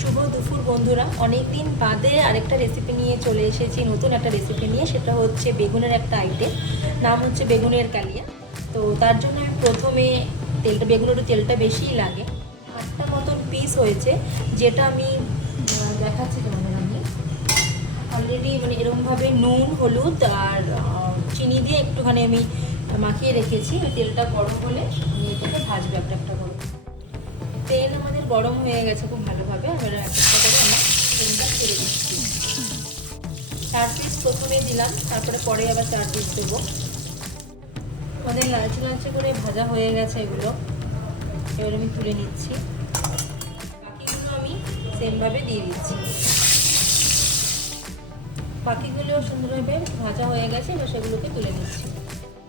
শুভ দুপুর বন্ধুরা, অনেক দিন বাদে আরেকটা রেসিপি নিয়ে চলে এসেছি, নতুন একটা রেসিপি নিয়ে। সেটা হচ্ছে বেগুনের একটা আইটেম, নাম হচ্ছে বেগুনের কালিয়া। তো তার জন্য আমি প্রথমে বেগুনের তেলটা বেশিই লাগে, 8টা মতন পিস হয়েছে, যেটা আমি দেখাচ্ছি তোমাদের। আমি অলরেডি এরকমভাবে নুন, হলুদ আর চিনি দিয়ে একটুখানি আমি মাখিয়ে রেখেছি। তেলটা গরম হলে আমি এটাকে ভাজবো একটা একটা করে। তেল আমাদের গরম হয়ে গেছে খুব ভালোভাবে। আমরা একটা করে আমরা তেলটা ছেড়ে দিচ্ছি। 4 পিস প্রথমে দিলাম, তারপরে পরে আবার 4 পিস দেবো। আমাদের লালচে লালচে করে ভাজা হয়ে গেছে এগুলো। এবার আমি তুলে নিচ্ছি, বাকিগুলো আমি সেমভাবে দিয়ে দিচ্ছি। বাকিগুলো সুন্দরভাবে ভাজা হয়ে গেছে, এবার সেগুলোকে তুলে নিচ্ছি।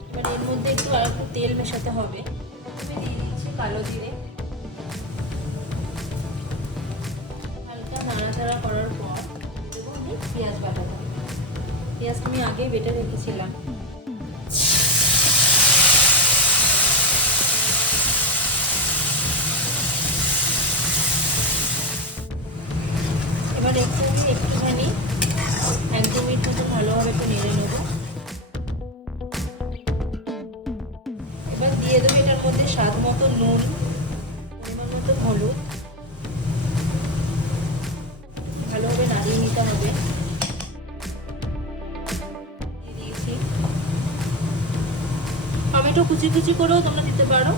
এবার এর মধ্যে আর একটু তেল মেশাতে হবে। প্রথমে দিয়ে দিচ্ছি কালো জিরে, নাড়াচাড়া করার পর দেবো আমি পেঁয়াজ বাটাটা। পেঁয়াজটা আমি আগে বেটে রেখেছিলাম। এবার একটুখানি 1-2 মিনিট মতো ভালোভাবে একটু নেড়ে নেবো। এবার দিয়ে দেবো এটার মধ্যে স্বাদ মতো নুন, পরিমাণ মতো হলুদ। ভালোভাবে নাড়িয়ে নিতে হবে। দিয়েছি টমেটো, কুচি কুচি করেও তোমরা দিতে পারো।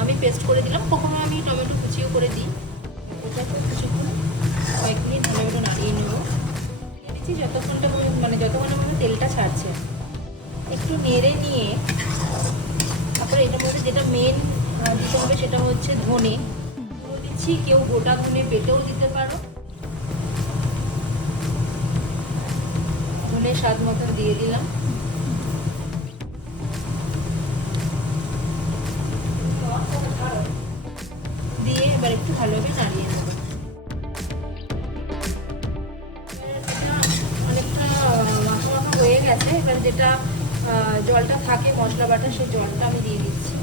আমি পেস্ট করে দিলাম, কখনো আমি টমেটো কুচিও করে দিই। ওটাকে কুচি করে কয়েক মিনিট ভালোভাবে নাড়িয়ে নেবো। দিচ্ছি যতক্ষণ আমার তেলটা ছাড়ছে। একটু নেড়ে নিয়ে তারপরে এটার মধ্যে যেটা মেন দিতে হবে সেটা হচ্ছে ধনে দিচ্ছি। কেউ গোটা ধনে বেটেও দিতে পারো। ধনে স্বাদ মতো দিয়ে দিলাম। দিয়ে এবার একটু ভালোভাবে নাড়িয়ে নেব। অনেকটা মাখা মাখা হয়ে গেছে। এবার যেটা জলটা থাকে মশলা বাটা, সেই জলটা আমি দিয়ে দিচ্ছি।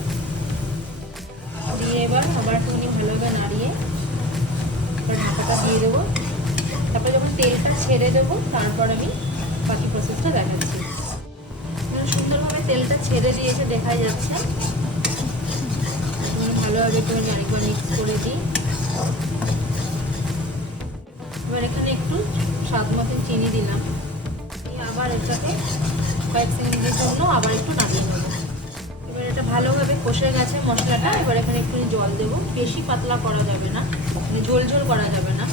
দিয়ে এবার আবার একটুখানি ভালোভাবে নাড়িয়ে এবার ঢাকাটা দিয়ে দেবো। তারপর যখন তেলটা ছেড়ে দেবো, তারপর আমি বাকি প্রসেসটা দেখাচ্ছি। সুন্দরভাবে তেলটা ছেড়ে দিয়েছে, দেখা যাচ্ছে। ভালোভাবে একটুখানি আরেকবার মিক্স করে দিই। এবার এখানে একটু স্বাদ মতো চিনি দিলাম। আবার এটাকে কয়েক সেকেন্ডের জন্য আবার একটু নাড়িয়ে নেবো। এবার এটা ভালোভাবে কষে গেছে মশলাটা। এবার এখানে একটু জল দেবো। বেশি পাতলা করা যাবে না, ঝোল ঝোল করা যাবে না।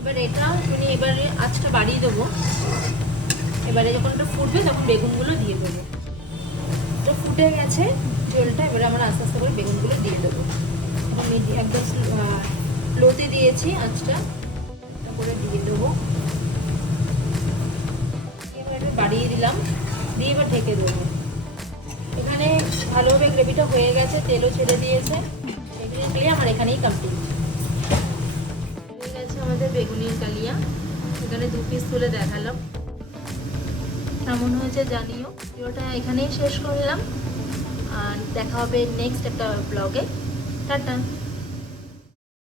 এবার এবারে আঁচটা বাড়িয়ে দেবো। এবারে যখন এটা ফুটবে তখন বেগুনগুলো দিয়ে দেবো। এটা ফুটে গেছে ঝোলটা। এবারে আমরা আস্তে আস্তে করে বেগুনগুলো দিয়ে দেবো। একদম লোতে দিয়েছি আঁচটা, করে দিয়ে দেবো। এবারে বাড়িয়ে দিলাম, দিয়ে এবার ঢেকে দেবো। এখানে ভালোভাবে গ্রেভিটা হয়ে গেছে, তেলও ছেড়ে দিয়েছে। বেগুনের কালিয়া আমার এখানেই কমপ্লিট হয়ে গেছে। আমাদের বেগুনের কালিয়া এখানে 2 পিস তুলে দেখালাম। কেমন হয়েছে জানিও। ভিডিওটা এখানেই শেষ করলাম, আর দেখা হবে নেক্সট একটা ব্লগে। টাটা।